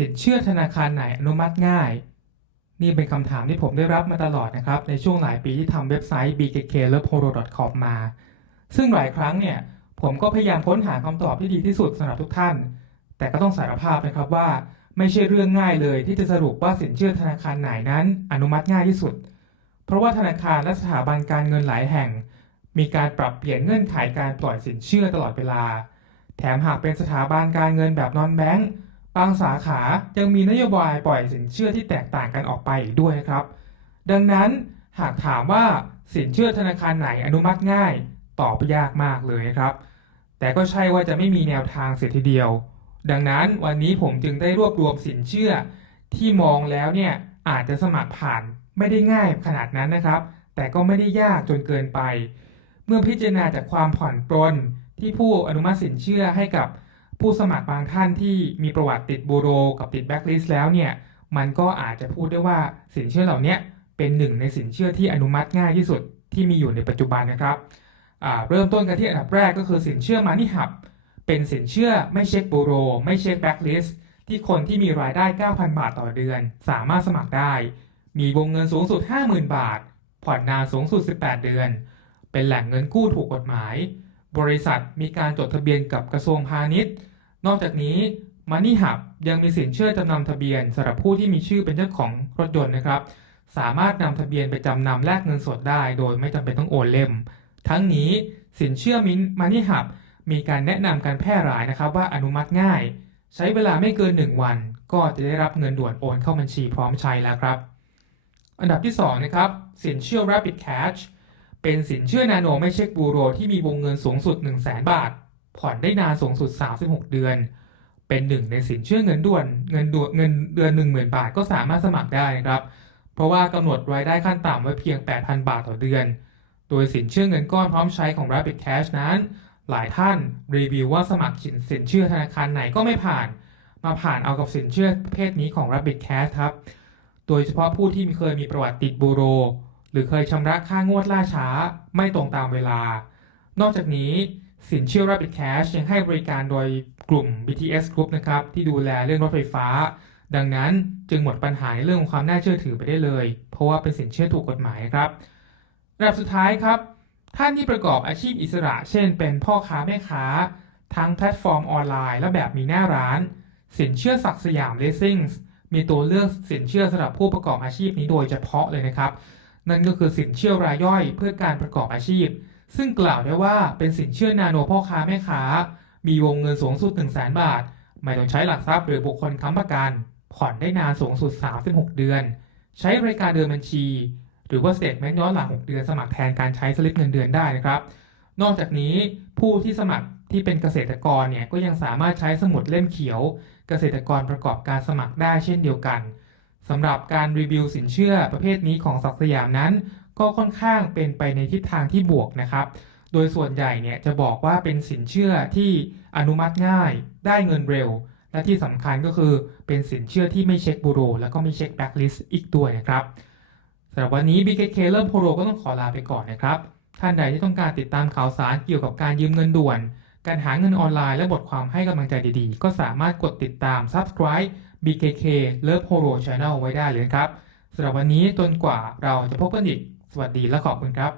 สินเชื่อธนาคารไหนอนุมัติง่าย นี่เป็นคำถามที่ผมได้รับมาตลอดนะครับ ในช่วงหลายปีที่ทำเว็บไซต์ bkk l o p o r o c o m มา ซึ่งหลายครั้งเนี่ย ผมก็พยายามค้นหาคำตอบที่ดีที่สุดสำหรับทุกท่าน แต่ก็ต้องสารภาพนะครับว่า ไม่ใช่เรื่องง่ายเลยที่จะสรุปว่าสินเชื่อธนาคารไหนนั้น อนุมัติง่ายที่สุด เพราะว่าธนาคารและสถาบันการเงินหลายแห่ง มีการปรับเปลี่ยนเงื่อนไขการปล่อยสินเชื่อตลอดเวลา แถมหากเป็นสถาบันการเงินแบบนอนแบงก์ บางสาขายังมีนโยบายปล่อยสินเชื่อที่แตกต่างกันออกไปอีกด้วยนะครับ ดังนั้นหากถามว่าสินเชื่อธนาคารไหนอนุมัติง่าย ตอบยากมากเลยครับ แต่ก็ใช่ว่าจะไม่มีแนวทางเสียทีเดียว ดังนั้นวันนี้ผมจึงได้รวบรวมสินเชื่อ ที่มองแล้วเนี่ยอาจจะสมัครผ่านไม่ได้ง่ายขนาดนั้นนะครับ แต่ก็ไม่ได้ยากจนเกินไป เมื่อพิจารณาจากความผ่อนปรนที่ผู้อนุมัติสินเชื่อให้กับ ผู้สมัครบางท่านที่มีประวัติติดบูโรกับติดแบ็คลิสต์แล้วเนี่ยมันก็อาจจะพูดได้ว่าสินเชื่อเหล่านี้เป็นหนึ่งในสินเชื่อที่อนุมัติง่ายที่สุดที่มีอยู่ในปัจจุบันนะครับเริ่มต้นกันที่อันดับแรกก็คือสินเชื่อมานี่หับ เป็นสินเชื่อไม่เช็คบูโร ไม่เช็คแบ็คลิสต์ที่คนที่มีรายได้ 9,000 บาทต่อเดือน สามารถสมัครได้ มีวงเงินสูงสุด 50,000 บาท ผ่อนนานสูงสุด 18 เดือน เป็นแหล่งเงินกู้ถูกกฎหมาย บริษัทมีการจดทะเบียนกับกระทรวงพาณิชย์ นอกจากนี้ Money Hub ยังมีสินเชื่อจำนำทะเบียนสำหรับผู้ที่มีชื่อเป็นเจ้าของรถยนต์นะครับ สามารถนำทะเบียนไปจำนำแลกเงินสดได้ โดยไม่จำเป็นต้องโอนเล่ม ทั้งนี้สินเชื่อมิน Money Hub มีการแนะนำการแพร่หลายนะครับว่าอนุมัติง่าย ใช้เวลาไม่เกิน 1 วัน ก็จะได้รับเงินด่วนโอนเข้าบัญชีพร้อมใช้แล้วครับ อันดับที่2นะครับสินเชื่อ Rapid Cash เป็นสินเชื่อนาโนไม่เช็คบูโรที่มีวงเงินสูงสุด 1 0 0 0 0แบาท ผ่อนได้นานสูงสุด 36 เดือน เป็นหนึ่งในสินเชื่อเงินด่วนเงินด่วนเงินเดือน 10,000 บาทก็สามารถสมัครได้นะครับ เพราะว่ากำหนดรายได้ขั้นต่ำไว้เพียง 8,000 บาทต่อเดือน โดยสินเชื่อเงินก้อนพร้อมใช้ของ Rapid Cash นั้น หลายท่านรีวิวว่าสมัครสินเชื่อธนาคารไหนก็ไม่ผ่าน มาผ่านเอากับสินเชื่อประเภทนี้ของ Rapid Cash ครับ โดยเฉพาะผู้ที่เคยมีประวัติติดบูโร หรือเคยชำระค่างวดล่าช้า ไม่ตรงตามเวลา นอกจากนี้ สินเชื่อ Rapid Cash ยังให้บริการโดยกลุ่ม BTS Group นะครับที่ดูแลเรื่องรถไฟฟ้า ดังนั้นจึงหมดปัญหาในเรื่องของความน่าเชื่อถือไปได้เลย เพราะว่าเป็นสินเชื่อถูกกฎหมายครับระดับสุดท้ายครับ ท่านที่ประกอบอาชีพอิสระ เช่น เป็นพ่อค้าแม่ค้า ทั้งแพลตฟอร์มออนไลน์ และแบบมีหน้าร้าน สินเชื่อศักสยามเลสซิ่งมีตัวเลือกสินเชื่อสำหรับผู้ประกอบอาชีพนี้โดยเฉพาะเลยนะครับ นั่นก็คือสินเชื่อรายย่อยเพื่อการประกอบอาชีพ ซึ่งกล่าวได้ว่าเป็นสินเชื่อนาโนพ่อค้าแม่ค้า มีวงเงินสูงสุด 1 0 0 0 0แบาท ไม่ต้องใช้หลักทรัพย์หรือบุคคลค้ำประกัน ผ่อนได้นานสูงสุด 36 เดือน ใช้บริการเดินบัญชี หรือว่าสเตทเมนต์ย้อนหลัง 6 เดือนสมัครแทนการใช้สลิปเงินเดือนได้นะครับ นอกจากนี้ผู้ที่สมัครที่เป็นเกษตรกรเนี่ยก็ยังสามารถใช้สมุดเล่มเขียว เกษตรกรประกอบการสมัครได้เช่นเดียวกันสำหรับการรีวิวสินเชื่อประเภทนี้ของศักสยามนั้น ก็ค่อนข้างเป็นไปในทิศทางที่บวกนะครับ โดยส่วนใหญ่เนี่ยจะบอกว่าเป็นสินเชื่อที่อนุมัติง่าย ได้เงินเร็ว และที่สำคัญก็คือเป็นสินเชื่อที่ไม่เช็คบูโร แล้วก็ไม่เช็คแบ็คลิสต์อีกด้วยนะครับสำหรับวันนี้ BKK เริ่มโปรก็ต้องขอลาไปก่อนนะครับ ท่านใดที่ต้องการติดตามข่าวสารเกี่ยวกับการยืมเงินด่วน การหาเงินออนไลน์และบทความให้กำลังใจดีๆ ก็สามารถกดติดตาม subscribe BKK Love Horo Channel ไว้ได้เลยครับสำหรับวันนี้จนกว่าเราจะพบกันอีก สวัสดีและขอบคุณครับ